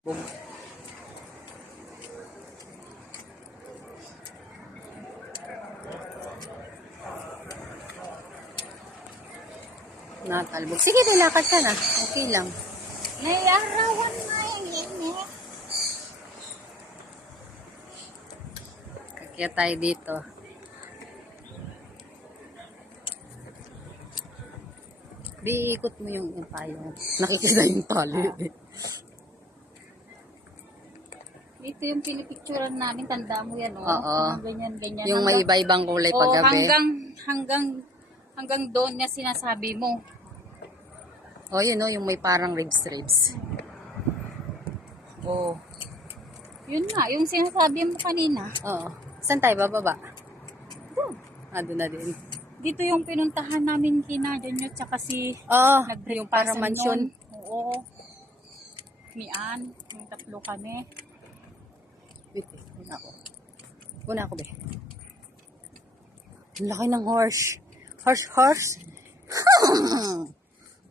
Boom. Nakalbog. Sige, nilakad ka na. Okay lang. May arawan na yung init. Kaya tayo dito. Di ikot mo yung payong. Nakikita yung tali. Ito yung pinipicturean namin, tanda mo yan, oh. Oo. Ganyan, ganyan. Yung may iba-ibang kulay oh, paggabi. hanggang doon niya sinasabi mo. Oh, yun yung may parang ribs. Oh. Yun nga, yung sinasabi mo kanina. Oo. Saan tayo bababa? Doon. Doon na din. Dito yung pinuntahan namin kina Jonyo tsaka si Oo, nag-breakfast yung parang mansion. nun. Oo. Ni Ann, yung tatlo kami. Wait, una ako, be. Ang laki ng horse. Horse.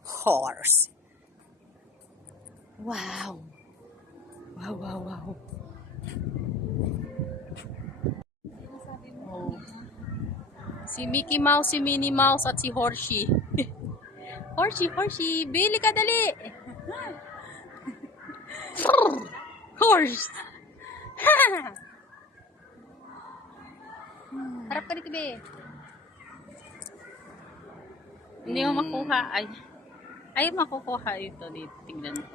Horse. Wow. Wow. Oh. Si Mickey Mouse, si Minnie Mouse, at si Horsey. Horsey. Bili ka dali. Horse. Harap ka dito, be. Hindi mo makuha. Ay makukuha ito dito. Tingnan mo.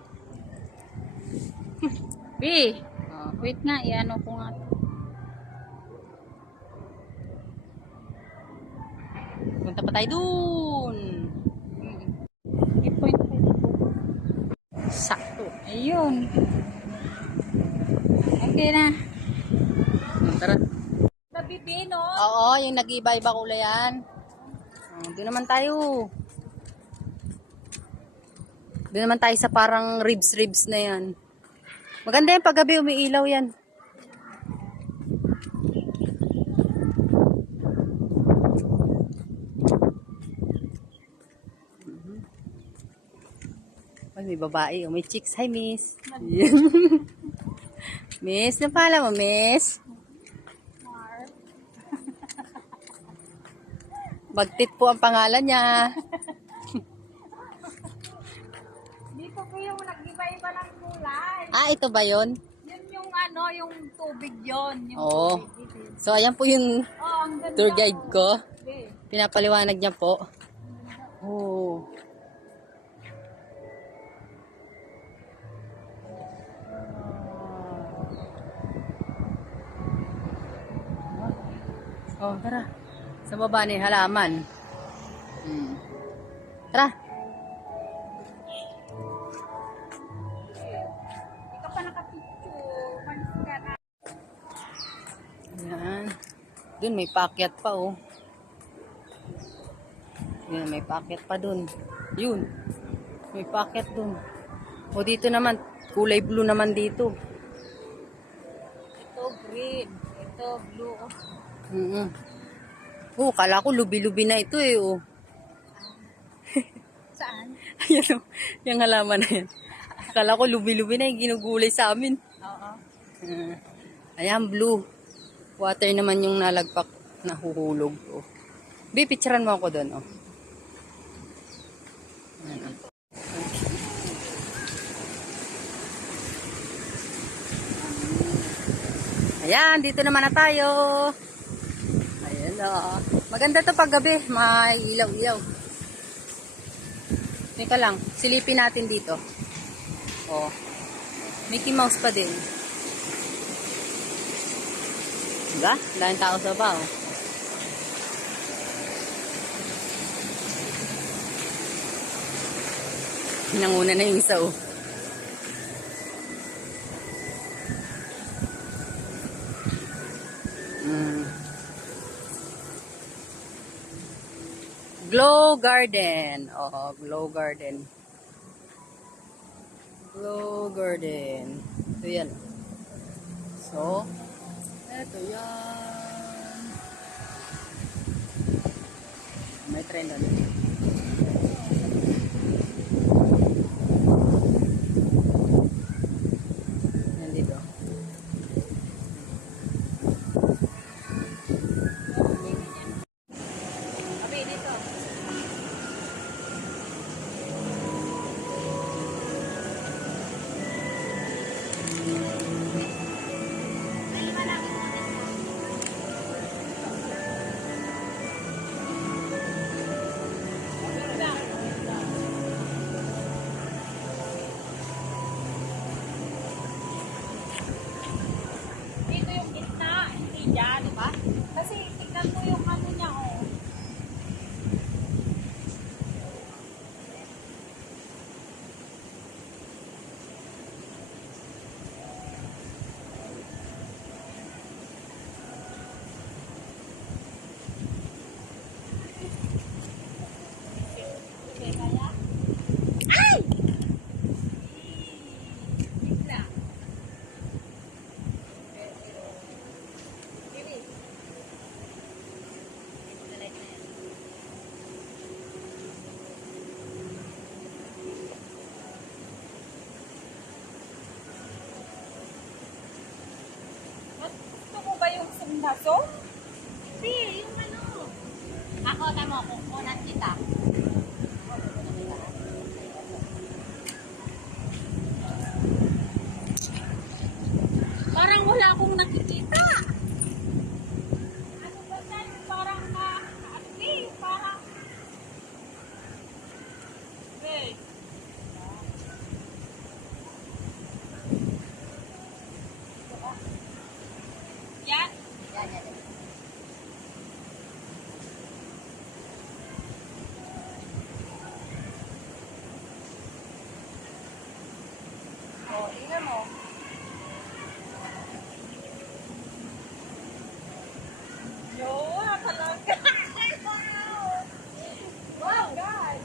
Be, wait nga. Iano ko nga. Punta pa tayo dun. I-point ko. Sakto. Ayun. Okay na. Tara. Nabibi, no? Oo, yung nag-iba-iba kulay yan. Doon naman tayo. Doon naman tayo sa parang ribs na yan. Maganda yan paggabi, umiilaw yan. Ay, may babae. May chicks. Hi, miss. Miss, ano pala mo, miss? Bagtit po ang pangalan niya. Dito po yung nag-iba-iba ng kulay. Ito ba yun? Yun yung yung tubig yun. Yung Oo. tubig. So, ayan po yung Ang ganda. tour guide ko. Okay. Pinapaliwanag niya po. Oh. Oh, tara. Sa baba ni halaman. Tara. Ikaw pa nakapicture. Malis ka na. Ayan. Doon may paakyat pa, oh. Ayan, may paakyat pa doon. Yun. May paakyat doon. O dito naman, kulay blue naman dito. Ito green. Ito blue. Kala ko lubi-lubi na ito eh, oh. Saan? Ayan, oh. Yung halaman na yan. Kala ko lubi-lubi na yung ginugulay sa amin. Oo. Ayan, blue. Water naman yung nalagpak, nahuhulog. Oh. Picturean mo ako doon, oh. Ayan, oh. Ayan, dito naman na tayo. Ayan, oh. Maganda to pag gabi, may ilaw-ilaw. Teka lang, silipin natin dito. Oh. Mickey Mouse pa din. Diba? Daming tao sa baba, oh. Pinanguna na yung isa, oh. Glow Garden. Oh, Glow Garden. Glow Garden. Ito yan. So, ito yan. May trend na din. Naso? Hindi, yung ano. Ako, tama ko. Kunan kita. Parang wala akong nakikita. Ano ba yan? Parang parang... Okay. Yan. Yan, yan. Oh, tingnan mo. Jowa talaga. Wow, God.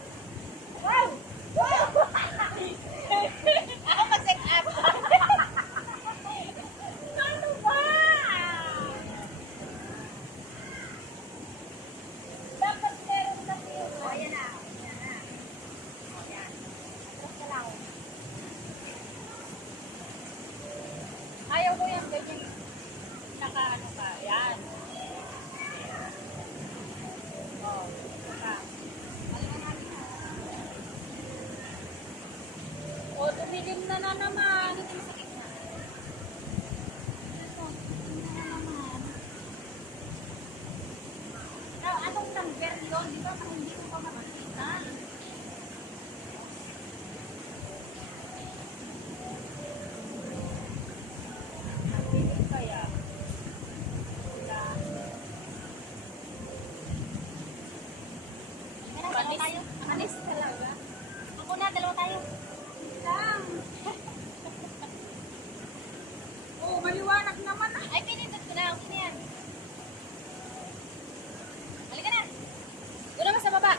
Wow. Wow. Ako mag-set up. Ano ba? Dapat meron kasi yung... Oh, yan na. Yan na. Oh, yan. Tapos na lang. Ayaw ko yung ganyan. Naka-ano ka. Yan. Oh, naka. O, tumilim na naman. Anong number yun? Di ba hindi ko pa makakita? Napili kaya? Wala. Panis, panis talaga. Ako na, dalawa tayo. Lang. Oh, maliwanag naman ah. Ay, pinindot ko na. Okay na yan. Halika na. Doon naman sa baba.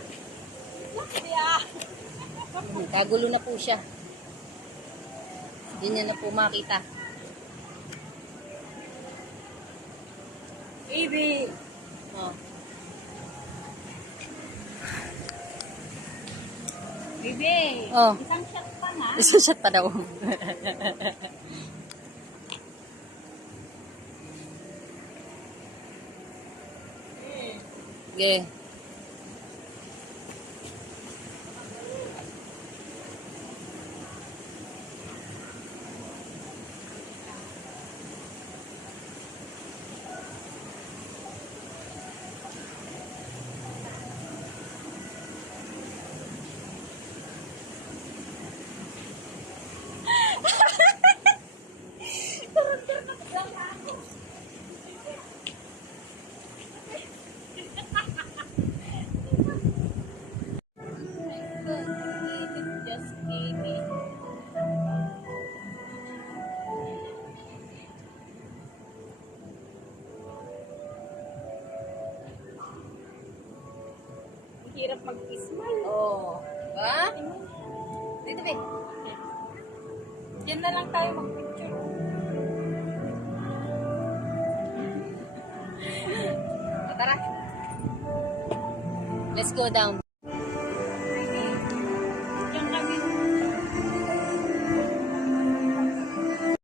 Kagulo na po siya. Hindi niya na po makita. Baby. Oh. Bibi, Oh. isang shot pa na. Isa-shot pa daw. Okay. Just baby. Hirap mag-smile. Oh. Diba? Dito, babe. Diyan na lang tayo mag-picture. Tara. Let's go down.